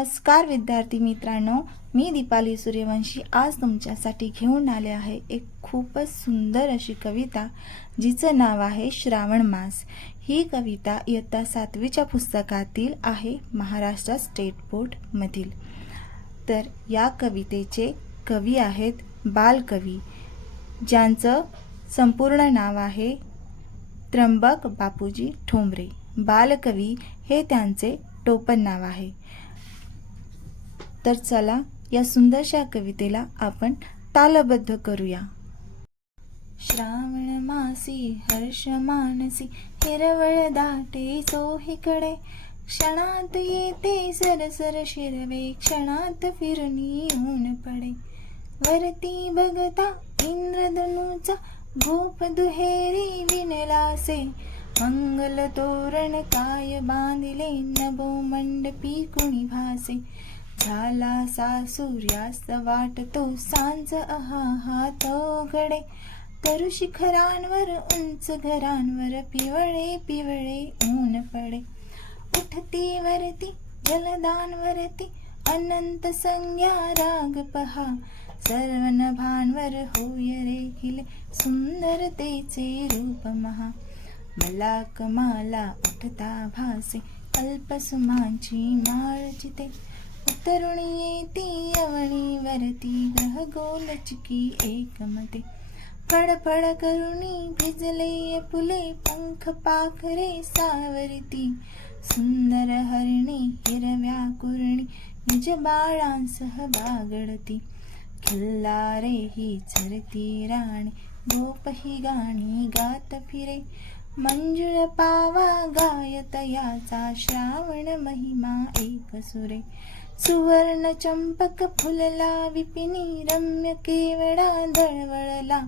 नमस्कार विद्यार्थी मित्रांनो, मी दीपाली सूर्यवंशी आज तुमच्यासाठी घेऊन आले आहे एक खूपच सुंदर अशी कविता जिचं नाव आहे श्रावण मास। ही कविता इयत्ता 7वीच्या पुस्तकातील आहे, महाराष्ट्र स्टेट बोर्ड मधील। तर या कवितेचे कवी आहेत बालकवी, ज्यांचं संपूर्ण नाव आहे त्र्यंबक बापूजी ठोंबरे। बालकवी हे त्यांचे टोपण नाव आहे। तर चला या सुंदरशा कवितेला आपण तालबद्ध करूया। श्रावण मासी हर्ष मानसी हिरवळ दाटे चोहीकडे, क्षणात येते सरसर शिरवे क्षणात फिरुनी ऊन पडे। वरती बघता इंद्रधनुचा भूप दुहेरी विणलासे, मंगल तोरण काय बांधिले नभो मंडपी कुणी भासे। झाला सा सूर्यास्त वाटतो सांज अहा हात घडे, तरु शिखरांवर उंच घरांवर पिवळे पिवळे ऊन पडे। उठती वरती जलदानवरती अनंत संज्ञा राग पहा, सर्व नभांवर होय रेखिले सुंदरतेचे रूप महा। मला कमाला उठता भासे अल्पसुमांची माळ चिते, उतरुणी येती अवणीवरती ग्रह गोलचकी एकमते। फडफड करुणी भिजले फुले पंख पाखरे सावरती, सुंदर हरिणी हिरव्या कुरणी निज बाळांसह बागडती। खिल्लारे ही चरती राणी गोपही गाणी गात फिरे, मंजुळ पावा गायत याचा श्रावण महिमा एक सुरे। सुवर्ण चंपक फुलला विपिनी रम्य केवडा दळवळला,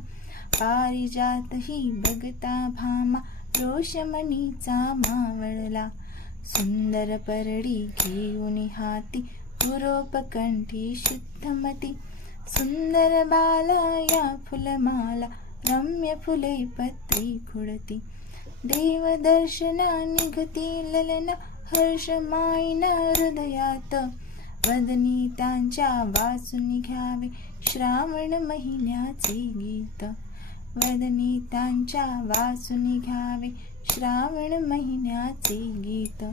पारिजात ही बघता भामा रोषमणीचा मावळला। सुंदर परडी घेऊन हाती पुरोपकंठी शुद्धमती, सुंदर बाला या फुलमाला रम्य फुले पत्री खुडती। देव दर्शना निघती ललना हर्ष माईना हृदयात, वदनी त्यांच्या वाचून घ्यावे श्रावण महिन्याचे गीत। वदनी त्यांच्या वाचून घ्यावे श्रावण महिन्याचे गीत।